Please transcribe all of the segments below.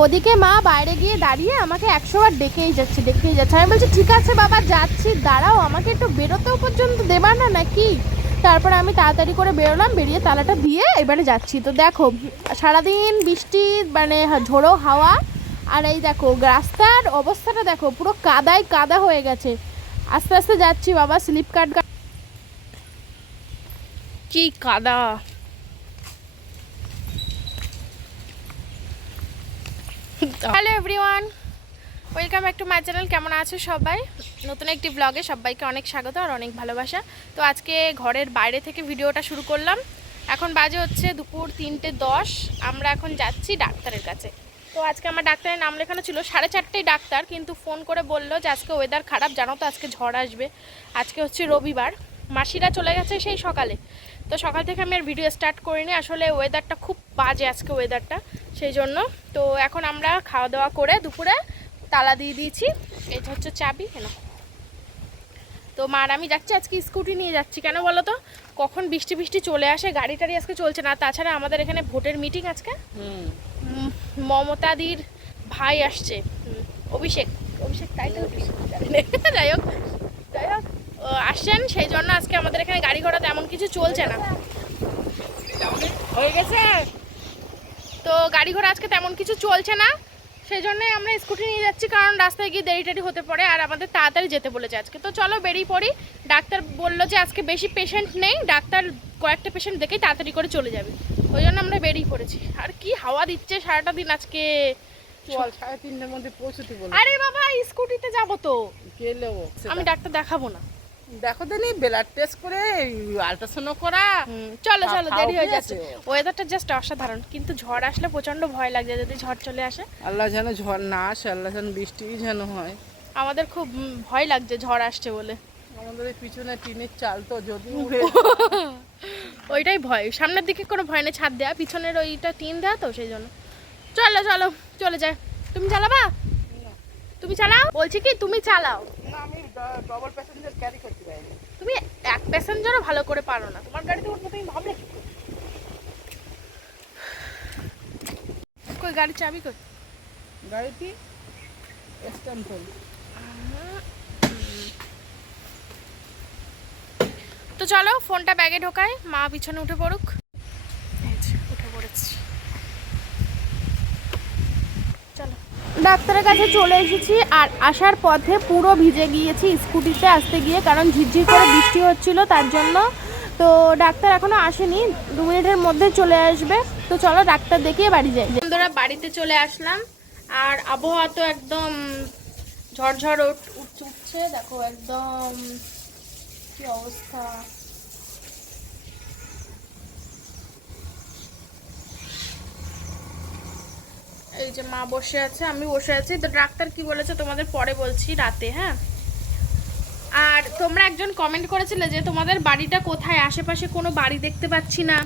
ওদিকে মা বাইরে গিয়ে দাঁড়িয়ে আমাকে একশো বার ডেকেই যাচ্ছে ডেকেই যাচ্ছে। আমি বলছি, ঠিক আছে বাবা, যাচ্ছি, দাঁড়াও, আমাকে একটু বেরোতেও পর্যন্ত দেবা না নাকি? তারপরে আমি তাড়াতাড়ি করে বেরোলাম, বেরিয়ে তালাটা দিয়ে এবারে যাচ্ছি। তো দেখো, সারাদিন বৃষ্টি মানে ঝোড়ো হাওয়া, আর এই দেখো, রাস্তার অবস্থাটা দেখো, পুরো কাদায় কাদা হয়ে গেছে। আস্তে আস্তে যাচ্ছি বাবা, স্লিপ কাট কি কাদা? Hello everyone welcome back to my channel কেমন আছো সবাই? নতুন একটি ব্লগে সবাইকে অনেক স্বাগত আর অনেক ভালোবাসা। তো আজকে ঘরের বাইরে থেকে ভিডিওটা শুরু করলাম। এখন বাজে হচ্ছে দুপুর তিনটে দশ। আমরা এখন যাচ্ছি ডাক্তারের কাছে। তো আজকে আমার ডাক্তারের নাম লেখানো ছিল সাড়ে চারটেই ডাক্তার, কিন্তু ফোন করে বলল যে আজকে ওয়েদার খারাপ, জানো তো আজকে ঝড় আসবে। আজকে হচ্ছে রবিবার। মাসিরা চলে গেছে সেই সকালে। তো সকাল থেকে আমি আর ভিডিও স্টার্ট করিনি। আসলে ওয়েদারটা খুব বাজে আজকে ওয়েদারটা সেই জন্য। তো এখন আমরা খাওয়া দাওয়া করে দুপুরে তালা দিয়ে দিয়েছি। এটা হচ্ছে চাবি কেন? তো মার আমি যাচ্ছি আজকে স্কুটি নিয়ে যাচ্ছি। কেন বলো তো? কখন বৃষ্টি বৃষ্টি চলে আসে গাড়ি টাড়ি আজকে চলছে না। তাছাড়া আমাদের এখানে ভোটের মিটিং আজকে। মমতাদির ভাই আসছে। অভিষেক। অভিষেক টাইটেল যাই হোক। যাই হোক। আসছেন সেই জন্য আজকে আমাদের এখানে গাড়ি ঘোড়া তেমন কিছু চলছে না। হয়ে গেছে? তো গাড়ি ঘোড়া আজকে তেমন কিছু চলছে না সেই জন্যই আমরা স্কুটি নিয়ে যাচ্ছি কারণ রাস্তায় গিয়ে দেরি টেরি হতে পারে আর আমাদের তাড়াতাড়ি যেতে বলেছে আজকে। তো চলো বেরিয়ে পড়ি। ডাক্তার বলল যে আজকে বেশি পেশেন্ট নেই ডাক্তার কয়েকটা পেশেন্ট দেখেই তাড়াতাড়ি করে চলে যাবে। ওই জন্য আমরা বেরিয়ে পড়েছি। আর কি হাওয়া দিচ্ছে সারাটা দিন আজকে? চল সাড়ে তিনটের মধ্যে পৌঁছতে বলে। আরে বাবা স্কুটিতে যাব তো। আমি ডাক্তার দেখাবো না। দেখো দেনি ব্লাড টেস্ট করে আল্ট্রাসাউন্ড করা। চলো চলো দেরি হয়ে যাচ্ছে। ওয়েদারটা জাস্ট অসাধারণ কিন্তু ঝড় আসলে প্রচণ্ড ভয় লাগছে যদি ঝড় চলে আসে। আল্লাহ যেন ঝড় না আসে আল্লাহ যেন বৃষ্টি যেন হয়। আমাদের খুব ভয় লাগছে ঝড় আসছে বলে। আমাদের পিছনে টিনের চাল তো যদি ওইটাই ভয়। সামনের দিকে কোনো ভয় নেই ছাদ দেয়া। পিছনের ওইটা টিন দেয়া তো সেই জন্য। চলো চলো চলে যায় তুমি চালাবা? তুমি চালাও? বলছি কি তুমি চালাও। ডবল প্যাসেঞ্জার ক্যারি করতে পারি তুমি এক প্যাসেঞ্জারও ভালো করে পারো না। তোমার গাড়িতে উঠবো তুমি ভাবলে কি কই গাড়ির চাবি কই? গাড়িটি স্ট্যান্ড হল তো চলো ফোনটা ব্যাগে ঢোকায় মা পিছনে উঠে পড়ুক এই যে, উঠে পড়েছি চলো ডাক্তারের কাছে চলে এসেছি আর আসার পথে পুরো ভিজে গিয়েছি, স্কুটিতে আসতে গিয়ে, কারণ ঝিরঝির করে বৃষ্টি হচ্ছিল তার জন্য। তো ডাক্তার এখনও আসেনি, দু মিনিটের মধ্যে চলে আসবে। তো চলো ডাক্তার দেখিয়ে বাড়ি যাই। বন্ধুরা, বাড়িতে চলে আসলাম। আর আবহাওয়া তো একদম ঝড়ঝড় উঠ- উঠ- উঠছে। দেখো, একদম কি অবস্থা। এই যে মা বসে আছে, আমি বসে আছি। তো ডাক্তার কি বলেছে তোমাদের পরে বলছি রাতে হ্যাঁ? আর তোমরা একজন কমেন্ট করেছিলে যে তোমাদের বাড়িটা কোথায়? আশেপাশে কোনো বাড়ি দেখতে পাচ্ছি না।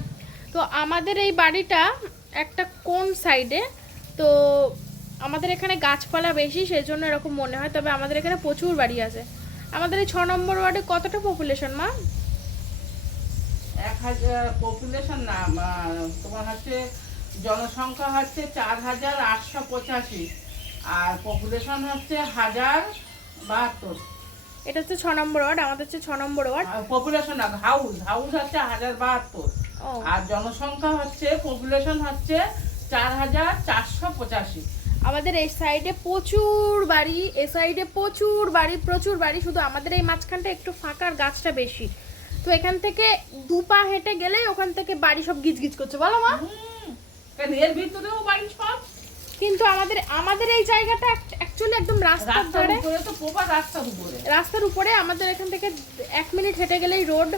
তো আমাদের এই বাড়িটা একটা কোন সাইডে তো আমাদের এখানে গাছপালা বেশি সেই জন্য এরকম মনে হয়। তবে আমাদের এখানে প্রচুর বাড়ি আছে। আমাদের এই ছ নম্বর ওয়ার্ডে কতটা পপুলেশন মা? এক হাজার পপুলেশন না তোমার হচ্ছে জনসংখ্যা হচ্ছে চার হাজার আটশো পঁচাশি আর পপুলেশন হচ্ছে হাজার বাহাত্তর। এটা হচ্ছে ছ নম্বর ওয়ার্ড আমাদের হচ্ছে ছ number ward. Population house house হচ্ছে হাজার বাহাত্তর। আর জনসংখ্যা হচ্ছে পপুলেশন হচ্ছে চার হাজার চারশো পঁচাশি। আমাদের এই সাইডে প্রচুর বাড়ি এ সাইডে প্রচুর বাড়ি প্রচুর বাড়ি শুধু আমাদের এই মাঝখানটা একটু ফাঁকার গাছটা বেশি। তো এখান থেকে দু পা হেঁটে গেলে ওখান থেকে বাড়ি সব গিজ গিজ করছে। বলো মা। এর ভিতরেও বাড়ি সব? কিন্তু আমাদের আমাদের এই জায়গাটা অ্যাকচুয়ালি একদম রাস্তার ধারে তো প্রপার রাস্তার উপরে। রাস্তার উপরে আমাদের এখান থেকে এক মিনিট হেঁটে গেলেই রোড।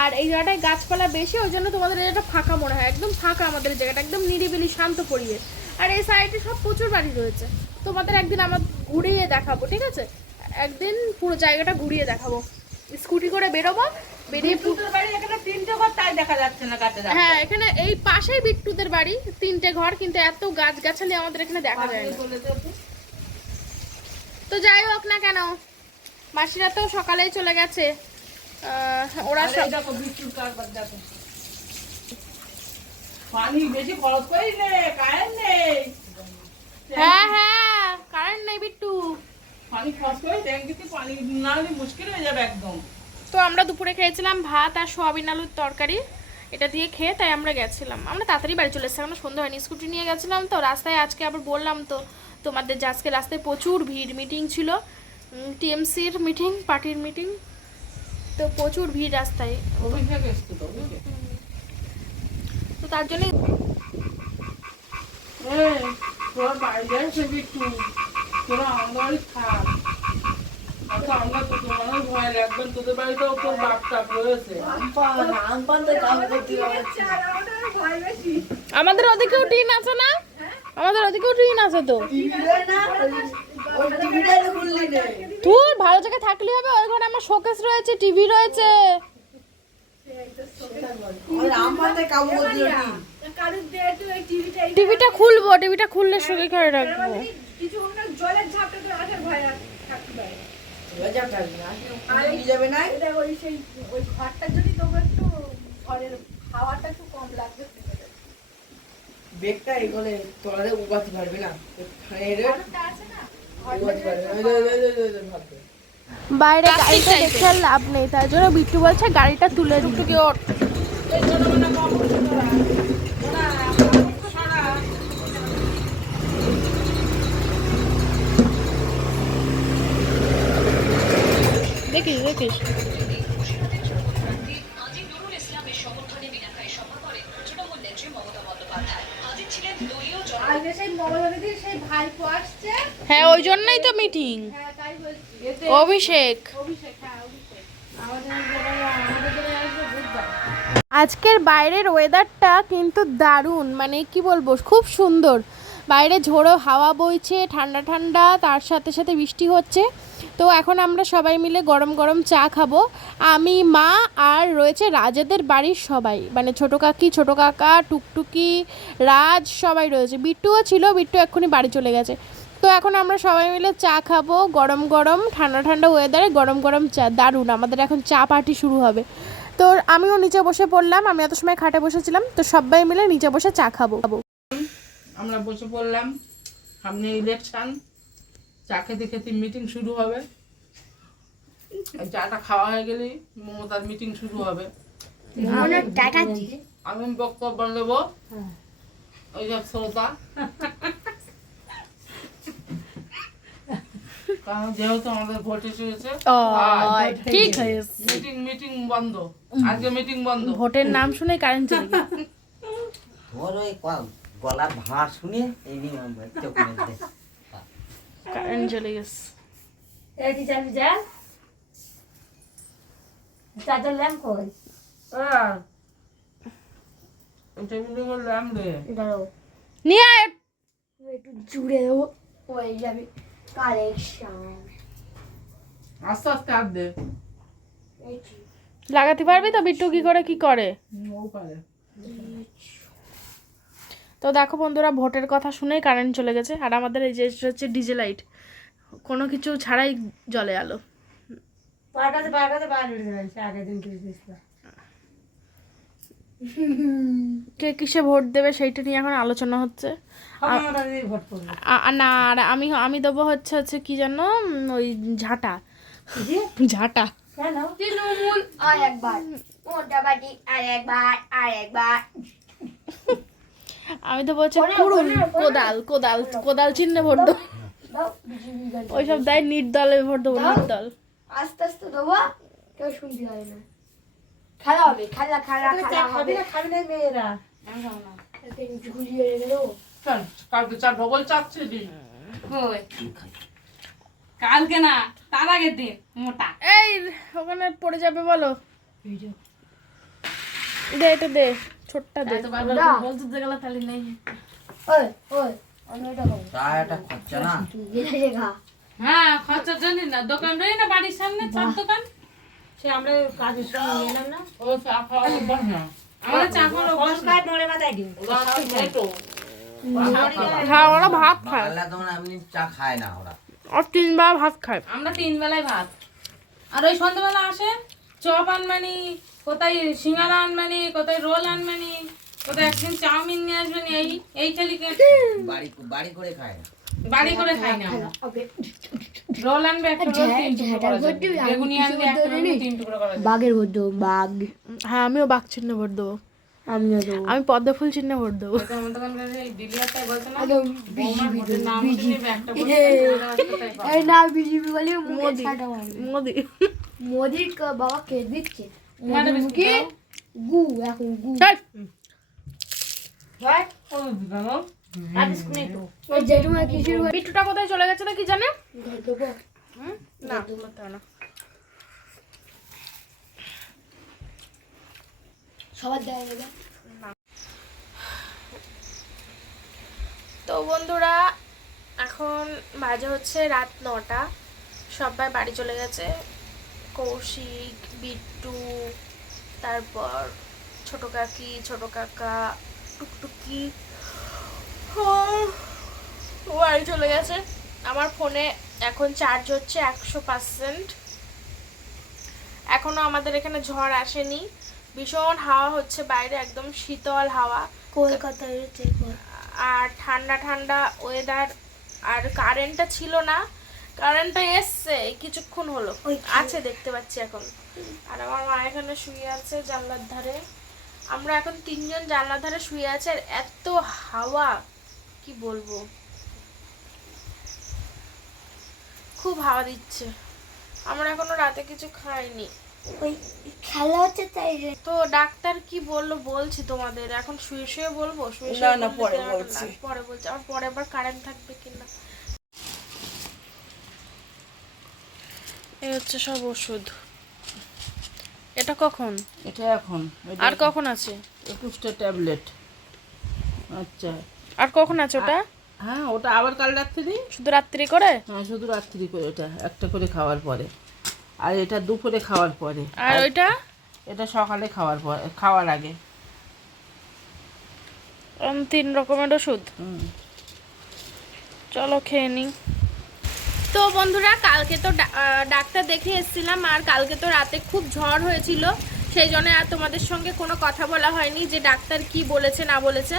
আর এই জায়গাটায় গাছপালা বেশি ওই জন্য তোমাদের জায়গাটা ফাঁকা মনে হয়। একদম ফাঁকা আমাদের জায়গাটা একদম নিরিবিলি শান্ত পরিবেশ। আর এই সাইডে সব প্রচুর বাড়ি রয়েছে। তোমাদের একদিন আমার ঘুরিয়ে দেখাবো ঠিক আছে? একদিন পুরো জায়গাটা ঘুরিয়ে দেখাবো। স্কুটি করে বেরোবো হ্যাঁ এখানে এই পাশেই বিট্টুদের বাড়ি তিনটে ঘর কিন্তু এত গাছ আমাদের এখানে দেখা যায় না। তো যাই হোক না কেন মাসিরা তো সকালেই চলে গেছে। ওরা সব পানি বেশি খরচ করি নে কারেন্ট নেই। হ্যাঁ হ্যাঁ কারেন্ট নেই বিট্টু। পানি খরচ করে ট্যাঙ্কিতে পানি না হলে মুশকিল হয়ে যাবে একদম। তো আমরা দুপুরে খেয়েছিলাম ভাত আর সোয়াবিন আলুর তরকারি। এটা দিয়ে খেয়ে তাই আমরা গেছিলাম। আমরা তাড়াতাড়ি বাড়ি চলে এসেছি আমরা সন্ধ্যা হয়নি, স্কুটি নিয়ে গেছিলাম তো, রাস্তায় আজকে আবার বললাম তো তোমাদের যে আজকে রাস্তায় প্রচুর ভিড় মিটিং ছিল টিএমসির মিটিং পার্টির মিটিং তো প্রচুর ভিড় রাস্তায়। তো তার জন্যই তোর বাড়ি তুই? তোরা আমাদের বাড়ি আচ্ছা তো তোমার ভয় লাগবেন তোদের বাড়িতেও তোর বাপ টাপ রয়েছে আমাদের ওদিকেও টিন আছে না? আমাদের ওদিকেও টিন আছে তো। তোর ভালো জায়গায় থাকলে হবে ওই ঘরে আমার শোকেস রয়েছে টিভি রয়েছে। টিভিটা খুলবো টিভিটা খুললে শোকে করে রাখব। জলের ঝাপটা তো রাখার ভয় পারে ওই সেই ওই ঘরটার একটু ঘরের হাওয়াটা একটু কম লাগবে বেগটা তলাতে উগাতে পারবে না। বাইরে গাড়িটা দেখে লাভ নেই তার জন্য বিট্টু বলছে গাড়িটা তুলে টুকটুকি ওর দেখিস দেখিস। ভাইপো আসছে। হ্যাঁ ওই জন্যই তো মিটিং হ্যাঁ তাই বলছি। অভিষেক। অভিষেক হ্যাঁ আজকের বাইরের ওয়েদারটা কিন্তু দারুণ মানে কি বলব খুব সুন্দর। বাইরে ঝোড়ো হাওয়া বইছে ঠান্ডা ঠান্ডা তার সাথে সাথে বৃষ্টি হচ্ছে। তো এখন আমরা সবাই মিলে গরম গরম চা খাব। আমি, মা আর রয়েছে রাজেদের বাড়ির সবাই। মানে ছোটো কাকি, ছোটো কাকা, টুকটুকি, রাজ সবাই রয়েছে। বিট্টুও ছিল, বিট্টু এক্ষুনি বাড়ি চলে গেছে। তো এখন আমরা সবাই মিলে চা খাব, গরম গরম, ঠান্ডা ঠান্ডা ওয়েদারে গরম গরম চা। দারুণ, আমাদের এখন চা পার্টি শুরু হবে। তো আমিও নিচে বসে পড়লাম, আমি এত সময় খাটে বসেছিলাম, তো সবাই মিলে নিচে বসে চা খাব। আমরা বসে পড়লাম। সামনে ইলেকশন চা খেতে খেতে মিটিং শুরু হবে। চাটা খাওয়া হয়ে গেলেই মমতার মিটিং শুরু হবে। আমি বক্তব্য দেব। ওই সব শ্রোতা। কারণ যেহেতু আমাদের ভোটে এসেছে ঠিক মিটিং মিটিং বন্ধ। আজকে মিটিং বন্ধ। ভোটের নাম শুনে কারেন্ট চলে তোর ওই গলার ভাঁড় শুনে এই নিয়ে কারেন্ট চলে গেছে হ্যাঁ নিয়ে আয়। একটু জুড়ে দেবো। হয়ে যাবে কালেকশন। আস্তে আস্তে হাত দে। লাগাতে পারবি তো বিট্টু কি করে কি করে? ও পারে। তো দেখো বন্ধুরা ভোটের কথা শুনেই কারেন্ট চলে গেছে। আর আমাদের এই যে হচ্ছে ডিজে লাইট। কোনো কিছু ছাড়াই জলে আলো। কে কিসে ভোট দেবে সেইটা নিয়ে এখন আলোচনা হচ্ছে। না আর আমি আমি দেবো হচ্ছে হচ্ছে কি জানো ওই ঝাঁটা। ঝাঁটা। তৃণমূল আর একবার মোটামুটি আর একবার আর একবার আমি তো বলছি কুড়ুল কোদাল কোদাল। কোদাল চিহ্নে ভোট দেবো। ওইসব দেয় নির্দলে ভোট দেবো নির্দল আস্তে আস্তে দেবো কেউ শুনতে পারে না। খেলা হবে খেলা খেলা খেলা হবে। একটু ঘুরিয়ে রেখে দেবো। কালকে চার ভগল চাচ্ছে দিন। কালকে না তার আগের দিন মোটা। এই ওখানে পড়ে যাবে বলো। দে এটা দে। ছোট্টা দে ওই ওই আমি এটা তা খরচা না? হ্যাঁ খরচার জন্য না। দোকান রই না বাড়ির সামনে চার দোকান? সে আমরা কাজের সময় নিয়ে এলাম না? ও চা খাওয়া অভ্যাস না। আমরা চা খাওয়ার অভ্যাস না। ওরা তো মেটো হ্যাঁ ওরা ভাত খায়। বাংলা চা খায় না ওরা। আর তিনবার ভাত খায়। আমরা তিন বেলায় ভাত। আর ওই সন্ধ্যাবেলা আসে? চপ আনবানি কোথায় সিঙ্গারা আনবানি কোথায় রোল আনবানি কোথায় একদিন চাউমিন নিয়ে আসবেনি এই এই খালি বাড়ি বাড়ি করে খায় না। বাড়ি করে খাই না। রোল আনবে একটা রোল তিন টুকরো বেগুনি আনবে একটা রোল তিন টুকরো করে বাঘের ভোট দেবো বাঘ। হ্যাঁ আমিও বাঘ চিহ্ন ভোট দেবো। আমি পদ্ম ফুল চিহ্নে ভোট দেবো। না? বিজেপি বলে। মোদি বাবা কে দিচ্ছে? মুখে গু এখন গু। জেঠুমা বিট্টুটা কোথায় চলে গেছে না কি জানে? না। না। সবার দেওয়া দেবে তো বন্ধুরা, এখন বাজে হচ্ছে রাত নটা। সবাই বাড়ি চলে গেছে। কৌশিক, বিট্টু, তারপর ছোট কাকি, ছোট কাকা, টুকটুকি। বাড়ি চলে গেছে। আমার ফোনে এখন চার্জ হচ্ছে একশো পার্সেন্ট এখনও আমাদের এখানে ঝড় আসেনি। ভীষণ হাওয়া হচ্ছে বাইরে একদম শীতল হাওয়া। কলকাতায় আর ঠান্ডা ঠান্ডা ওয়েদার আর কারেন্টটা ছিল না কারেন্টটা এসছে কিছুক্ষণ হলো। আছে দেখতে পাচ্ছি এখন। আর আমার মা এখানে শুয়ে আছে জানলার ধারে। আমরা এখন তিনজন জানলার ধারে শুয়ে আছে আর এত হাওয়া কি বলব? খুব হাওয়া দিচ্ছে। আমরা এখনও রাতে কিছু খাইনি। ওই খেলা হচ্ছে তাই তো ডাক্তার কি বলল? বলছি তোমাদের। এখন শুয়ে শুয়ে বলব? শুয়ে না, শুয়ে না, পরে বলছি। পরে বলছি। আমার পরে আবার কারেন্ট থাকবে কিনা? এই হচ্ছে সব ওষুধ। এটা কখন? এটা এখন। আর কখন আছে? একুশটা ট্যাবলেট আচ্ছা। আর কখন আছে ওটা? হ্যাঁ ওটা আবার কাল রাত্রি? শুধু রাত্রি করে? হ্যাঁ শুধু রাত্রি করে ওটা। একটা করে খাওয়ার পরে। আর এটা দুপুরে খাওয়ার পরে। আর ওইটা? এটা সকালে খাওয়ার পরে খাওয়ার আগে। তিন রকমের ওষুধ? চলো খেয়ে নিই। তো বন্ধুরা কালকে তো ডাক্তার দেখে এসেছিলাম আর কালকে তো রাতে খুব ঝড় হয়েছিল। সেই জন্য আর তোমাদের সঙ্গে কোনো কথা বলা হয়নি যে ডাক্তার কি বলেছে না বলেছে।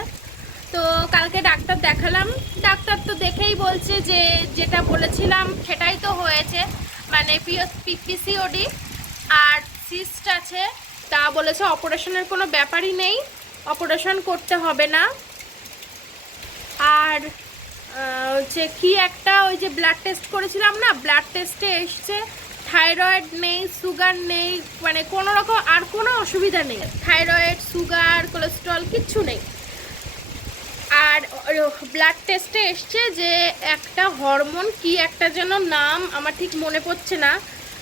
তো কালকে ডাক্তার দেখালাম। ডাক্তার তো দেখেই বলছে যে যেটা বলেছিলাম সেটাই তো হয়েছে। মানে পিপিসিওডি আর সিস্ট আছে, তা বলেছে অপারেশনের কোনো ব্যাপারই নেই, অপারেশন করতে হবে না। আর হচ্ছে কি একটা ওই যে ব্লাড টেস্ট করেছিলাম না ব্লাড টেস্টে এসছে থাইরয়েড নেই সুগার নেই মানে কোনো রকম আর কোনো অসুবিধা নেই। থাইরয়েড সুগার কোলেস্ট্রল কিচ্ছু নেই। আর ব্লাড টেস্টে এসছে যে একটা হরমোন কি একটা যেন নাম আমার ঠিক মনে পড়ছে না,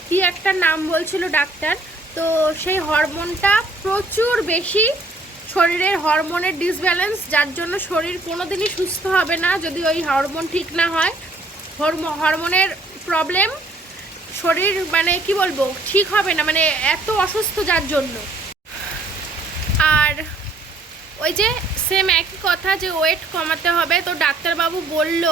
কি একটা নাম বলছিল ডাক্তার। তো সেই হরমোনটা প্রচুর বেশি শরীরের হরমোনের ডিসব্যালেন্স যার জন্য শরীর কোনো দিনই সুস্থ হবে না যদি ওই হরমোন ঠিক না হয়। হরমো হরমোনের প্রবলেম শরীর মানে কি বলব, ঠিক হবে না মানে এত অসুস্থ যার জন্য। আর ওই যে সেম একই কথা যে ওয়েট কমাতে হবে। তো ডাক্তারবাবু বলল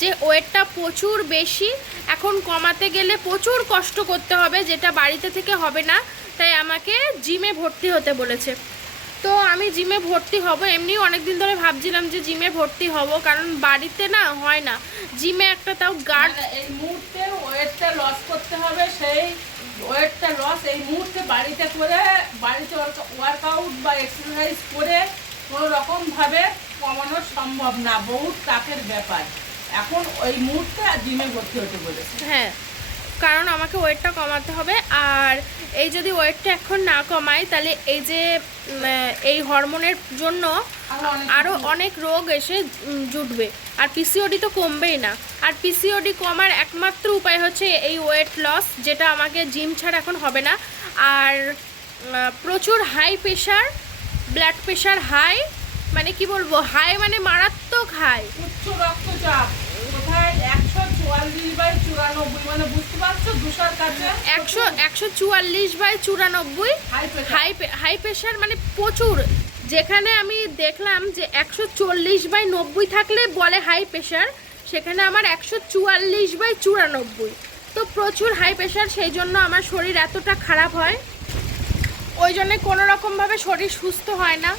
যে ওয়েটটা প্রচুর বেশি, এখন কমাতে গেলে প্রচুর কষ্ট করতে হবে, যেটা বাড়িতে থেকে হবে না। তাই আমাকে জিমে ভর্তি হতে বলেছে। তো আমি জিমে ভর্তি হব। এমনিও অনেক দিন ধরে ভাবছিলাম যে জিমে ভর্তি হব, কারণ বাড়িতে না হয় না। জিমে একটা তাও গার্ড মানে এই মুহূর্তে ওয়েটটা লস করতে হবে, সেই ওয়েটটা লস এই মুহূর্তে বাড়িতে করে, বাড়িতে ওয়ার্কআউট বা এক্সারসাইজ করে কোনো রকমভাবে কমানো সম্ভব না বহুত টাফের ব্যাপার। এখন ওই মুহূর্তে আর জিমে ভর্তি হতে বলেছে। হ্যাঁ কারণ আমাকে ওয়েটটা কমাতে হবে আর এই যদি ওয়েটটা এখন না কমাই তাহলে এই যে এই হরমোনের জন্য আরও অনেক রোগ এসে জুটবে। আর পিসিওডি তো কমবেই না। আর পিসিওডি কমার একমাত্র উপায় হচ্ছে এই ওয়েট লস যেটা আমাকে জিম ছাড়া এখন হবে না। আর প্রচুর high pressure blood pressure high মানে কি বলব হাই মানে মারাত্মক হাই উচ্চ রক্তচাপ মানে বুঝতে পারছ? একশো একশো চুয়াল্লিশ বাই চুরানব্বই। হাই হাই প্রেশার মানে প্রচুর। যেখানে আমি দেখলাম যে একশো চল্লিশ বাই নব্বই থাকলে বলে হাই প্রেশার সেখানে আমার একশো চুয়াল্লিশ বাই চুরানব্বই। তো প্রচুর হাই প্রেশার সেই জন্য আমার শরীর এতটা খারাপ হয়। ওই জন্য কোনো রকমভাবে শরীর সুস্থ হয় না।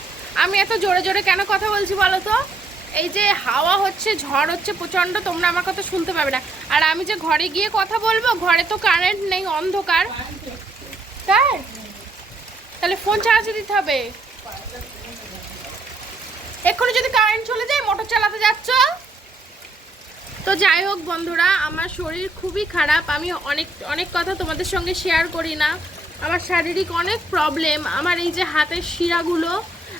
আমি এত জোরে জোরে কেন কথা বলছি বলো তো? এই যে হাওয়া হচ্ছে, ঝড় হচ্ছে, প্রচণ্ড, তোমরা আমার কথা শুনতে পাবে না। আর আমি যে ঘরে গিয়ে কথা বলব, ঘরে তো কারেন্ট নেই, অন্ধকার। তাই? তাহলে ফোন চার্জে দিতে হবে। এক্ষুনি যদি কারেন্ট চলে যায় মোটর চালাতে যাচ্ছ? তো যাই হোক বন্ধুরা, আমার শরীর খুবই খারাপ। আমি অনেক অনেক কথা তোমাদের সঙ্গে শেয়ার করি না। আমার শারীরিক অনেক প্রবলেম আমার এই যে হাতের শিরাগুলো,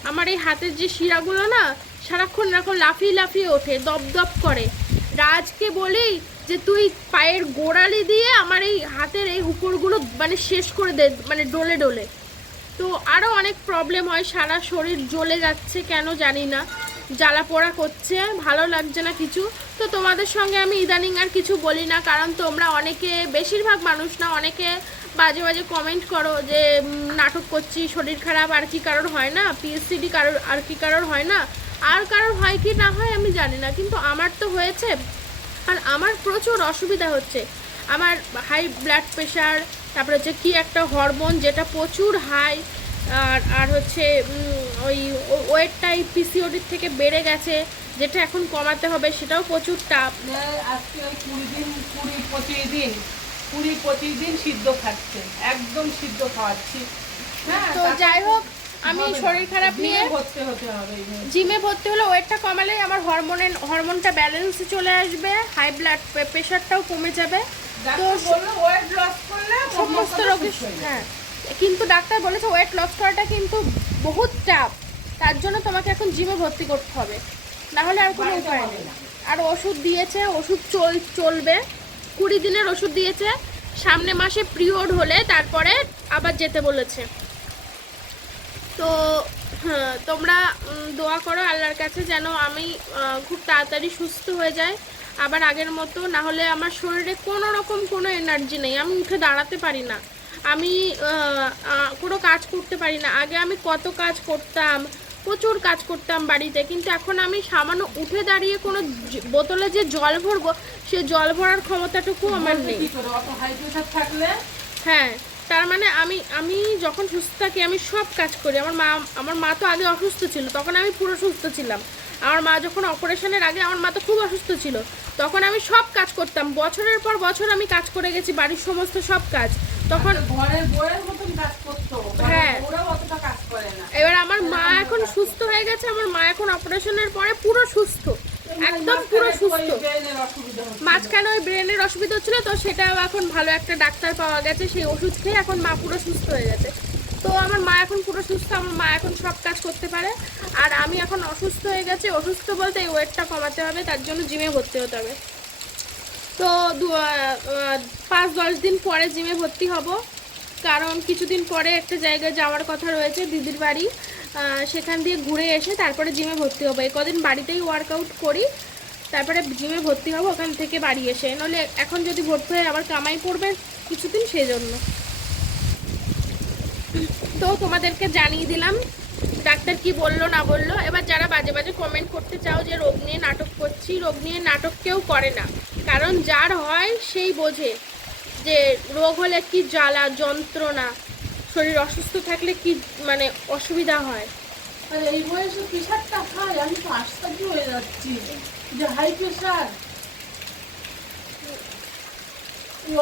আমার এই হাতের যে শিরাগুলো না, সারাক্ষণ এরকম লাফিয়ে লাফিয়ে ওঠে, দপ দপ করে। রাজকে বলি যে, তুই পায়ের গোড়ালি দিয়ে আমার এই হাতের এই উপরগুলো মানে শেষ করে দে মানে ডোলে ডোলে। তো আরও অনেক প্রবলেম হয়, সারা শরীর জ্বলে যাচ্ছে কেন জানি না। জ্বালা পোড়া করছে, ভালো লাগছে না কিছু। তো তোমাদের সঙ্গে আমি ইদানিং আর কিছু বলি না, কারণ তোমরা অনেকে, বেশিরভাগ মানুষ না, অনেকে বাজে বাজে কমেন্ট করো যে নাটক করছি, শরীর খারাপ, আর কি কারোর হয় না? পিএসসিডি কারোর, আর কি কারোর হয় না? আর কারোর হয় কি না হয় আমি জানি না, কিন্তু আমার তো হয়েছে। আর আমার প্রচুর অসুবিধা হচ্ছে। আমার হাই ব্লাড প্রেশার তারপরে হচ্ছে কি একটা হরমোন যেটা প্রচুর হাই আর আর হচ্ছে ওই ওয়েটটাই পিসিওডির থেকে বেড়ে গেছে, যেটা এখন কমাতে হবে, সেটাও প্রচুর টাপ আজকে ওই কুড়ি দিন, কুড়ি পঁচিশ দিন কুড়ি পঁচিশ দিন সিদ্ধ খাচ্ছে একদম সিদ্ধ খাওয়াচ্ছি। হ্যাঁ তো যাই হোক আমি শরীর খারাপ নিয়ে ভর্তি হতে হবে জিমে ভর্তি হলে ওয়েটটা কমালে আমার হরমোনের হরমোনটা ব্যালেন্সে চলে আসবে হাই ব্লাড প্রেশারটাও কমে যাবে। বলল ওয়েট লস করলে সমস্ত হ্যাঁ কিন্তু ডাক্তার বলেছে ওয়েট লস করাটা কিন্তু বহুত চাপ তার জন্য তোমাকে এখন জিমে ভর্তি করতে হবে। না হলে আর কোনো উপায় নেই। আর ওষুধ দিয়েছে ওষুধ চল চলবে। কুড়ি দিনের ওষুধ দিয়েছে। সামনে মাসে পিরিয়ড হলে তারপরে আবার যেতে বলেছে। তো হ্যাঁ, তোমরা দোয়া করো আল্লাহর কাছে যেন আমি খুব তাড়াতাড়ি সুস্থ হয়ে যাই। আবার আগের মতো না হলে আমার শরীরে কোনো রকম কোনো এনার্জি নেই। আমি উঠে দাঁড়াতে পারি না। আমি কোনো কাজ করতে পারি না। আগে আমি কত কাজ করতাম প্রচুর কাজ করতাম বাড়িতে কিন্তু এখন আমি সামান্য উঠে দাঁড়িয়ে কোনো বোতলে যে জল ভরবো সে জল ভরার ক্ষমতাটুকু আমার নেই। থাকলে? হ্যাঁ তার মানে আমি আমি যখন সুস্থ থাকি আমি সব কাজ করি। আমার মা আমার মা তো আগে অসুস্থ ছিল তখন আমি পুরো সুস্থ ছিলাম। আমার মা যখন অপারেশনের আগে আমার মা তো খুব অসুস্থ ছিল। তখন আমি সব কাজ করতাম। বছরের পর বছর আমি কাজ করে গেছি বাড়ির সমস্ত সব কাজ। তখন ঘরের বইয়ের মতন কাজ করতো হ্যাঁ। ওরাও অতটা কাজ করে না এবার আমার মা এখন সুস্থ হয়ে গেছে, আমার মা এখন অপারেশনের পরে পুরো সুস্থ, একদম পুরো সুস্থ। মাঝখানে ওই ব্রেনের অসুবিধা হচ্ছিল, তো সেটাও এখন ভালো একটা ডাক্তার পাওয়া গেছে, সেই ওষুধ খেয়ে এখন মা পুরো সুস্থ হয়ে গেছে। তো আমার মা এখন পুরো সুস্থ, আমার মা এখন সব কাজ করতে পারে। আর আমি এখন অসুস্থ হয়ে গেছি, অসুস্থ বলতে এই ওয়েটটা কমাতে হবে, তার জন্য জিমে ভর্তি হতে হবে। তো দু পাঁচ, দশ দিন পরে জিমে ভর্তি হব, কারণ কিছুদিন পরে একটা জায়গায় যাওয়ার কথা রয়েছে, দিদির বাড়ি। সেখান দিয়ে ঘুরে এসে তারপরে জিমে ভর্তি হব। এই কদিন বাড়িতেই ওয়ার্কআউট করি, তারপরে জিমে ভর্তি হব, ওখান থেকে বাড়ি এসে। নাহলে এখন যদি ভর্তি হয়ে আবার কামাই পড়বে কিছুদিন সেই জন্য তো তোমাদেরকে জানিয়ে দিলাম, ডাক্তার কি বলল না বলল। এবার যারা বাজে বাজে কমেন্ট করতে চাও যে রোগ নিয়ে নাটক করছি, রোগ নিয়ে নাটক কেউ করে না। কারণ যার হয় সেই বোঝে যে রোগ হলে কি জ্বালা, যন্ত্রণা শরীর অসুস্থ থাকলে কি মানে অসুবিধা হয়? আর এই বয়সে প্রেশারটা খাই আমি তো আশ্চর্য হয়ে যাচ্ছি যে হাই প্রেশার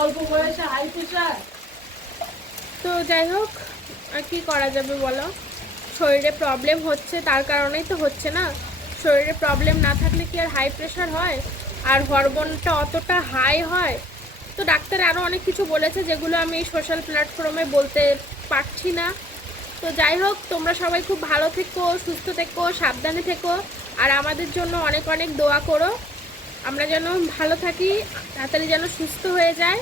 অল্প বয়সে হাই প্রেশার তো যাই হোক আর কি করা যাবে বলো? শরীরে প্রবলেম হচ্ছে তার কারণেই তো হচ্ছে না। শরীরে প্রবলেম না থাকলে কি আর হাই প্রেশার হয়? আর হরমোনটা অতটা হাই হয়? তো ডাক্তার আরও অনেক কিছু বলেছে যেগুলো আমি সোশ্যাল প্ল্যাটফর্মে বলতে পারছি না। তো যাই হোক, তোমরা সবাই খুব ভালো থেকো, সুস্থ থেকো, সাবধানে থেকো, আর আমাদের জন্য অনেক অনেক দোয়া করো। আমরা যেন ভালো থাকি, তাড়াতাড়ি যেন সুস্থ হয়ে যায়।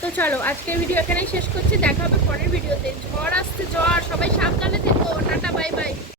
তো চলো, আজকের ভিডিও এখানেই শেষ করছি। দেখা হবে পরের ভিডিওতে ঝড় আসছে, ঝড়। সবাই সাবধানে থেকো। Tata bye bye